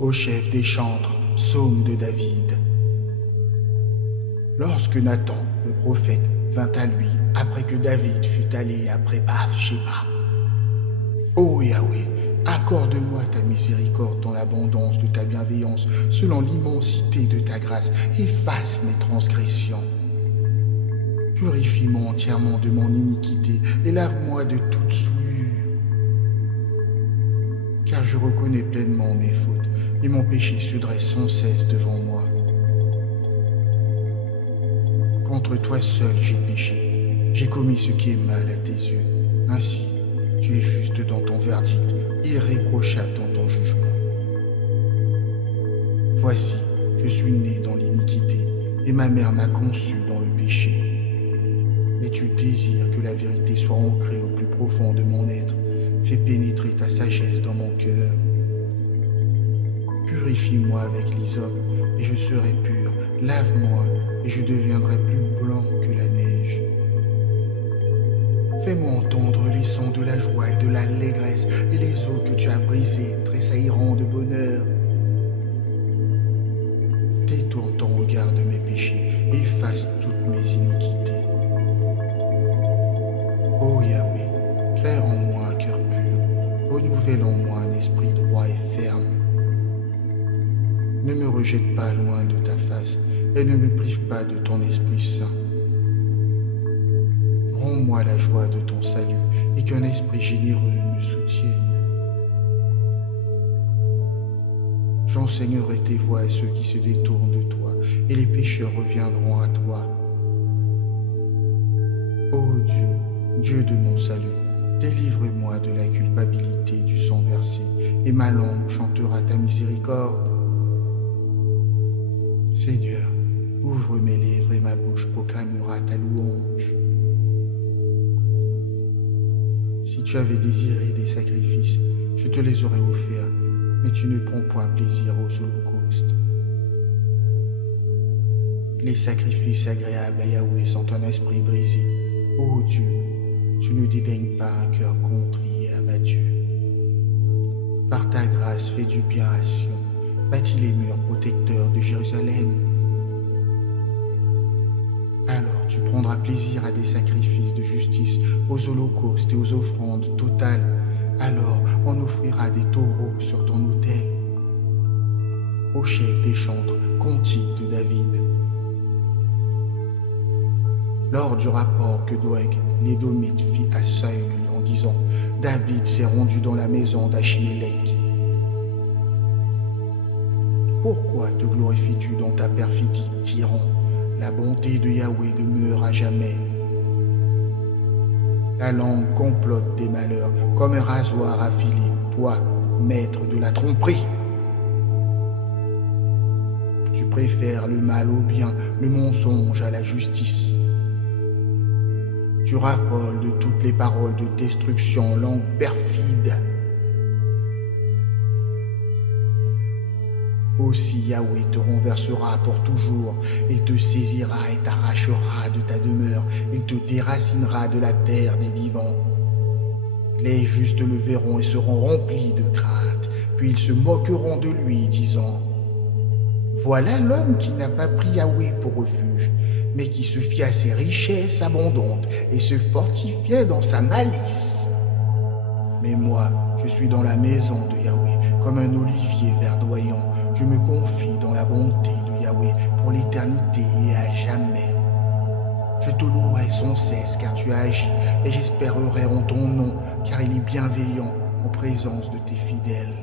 Au chef des chantres, psaume de David. Lorsque Nathan, le prophète, vint à lui après que David fut allé après Bath-sheba. Ô Yahweh, accorde-moi ta miséricorde dans l'abondance de ta bienveillance, selon l'immensité de ta grâce, efface mes transgressions. Purifie-moi entièrement de mon iniquité et lave-moi de toute souillure. Car je reconnais pleinement mes fautes et mon péché se dresse sans cesse devant moi. Contre toi seul j'ai péché, j'ai commis ce qui est mal à tes yeux. Ainsi, tu es juste dans ton verdict, irréprochable dans ton jugement. Voici, je suis né dans l'iniquité, et ma mère m'a conçu dans le péché. Mais tu désires que la vérité soit ancrée au plus profond de mon être. Fais pénétrer ta sagesse dans mon cœur. Purifie-moi avec l'hysope, et je serai pur. Lave-moi, et je deviendrai plus blanc que la neige. Fais-moi entendre les sons de la joie et de l'allégresse, et les eaux que tu as brisées tressailliront de bonheur. Détourne ton regard de mes péchés, et efface toutes mes iniquités. Ô Yahweh, crée en moi un cœur pur, renouvelle en moi un esprit droit et ferme. Ne me rejette pas loin de ta face, et ne me prive pas de ton Esprit Saint. Rends-moi la joie de ton salut, et qu'un esprit généreux me soutienne. J'enseignerai tes voies à ceux qui se détournent de toi, et les pécheurs reviendront à toi. Ô Dieu, Dieu de mon salut, délivre-moi de la culpabilité du sang versé, et ma langue chantera ta miséricorde. Seigneur, ouvre mes lèvres et ma bouche proclamera ta louange. Si tu avais désiré des sacrifices, je te les aurais offerts, mais tu ne prends point plaisir aux holocaustes. Les sacrifices agréables à Yahweh sont un esprit brisé. Ô Dieu, tu ne dédaignes pas un cœur contrit et abattu. Par ta grâce, fais du bien à Sion. Bâtis les murs protecteurs de Jérusalem. Alors tu prendras plaisir à des sacrifices de justice, aux holocaustes et aux offrandes totales. Alors on offrira des taureaux sur ton autel. Au chef des chantres, cantique de David. Lors du rapport que Doeg, l'Édomite, fit à Saül en disant « David s'est rendu dans la maison d'Achimélec ». Pourquoi te glorifies-tu dans ta perfidie, tyran? La bonté de Yahweh demeure à jamais. Ta langue complote des malheurs comme un rasoir affilé, toi, maître de la tromperie. Tu préfères le mal au bien, le mensonge à la justice. Tu raffoles de toutes les paroles de destruction, langue perfide. Aussi Yahweh te renversera pour toujours, il te saisira et t'arrachera de ta demeure, il te déracinera de la terre des vivants. Les justes le verront et seront remplis de crainte, puis ils se moqueront de lui, disant « Voilà l'homme qui n'a pas pris Yahweh pour refuge, mais qui se fie à ses richesses abondantes et se fortifiait dans sa malice. Mais moi, je suis dans la maison de Yahweh, comme un olivier verdoyant. Je me confie dans la bonté de Yahweh pour l'éternité et à jamais. Je te louerai sans cesse car tu as agi, et j'espérerai en ton nom car il est bienveillant en présence de tes fidèles.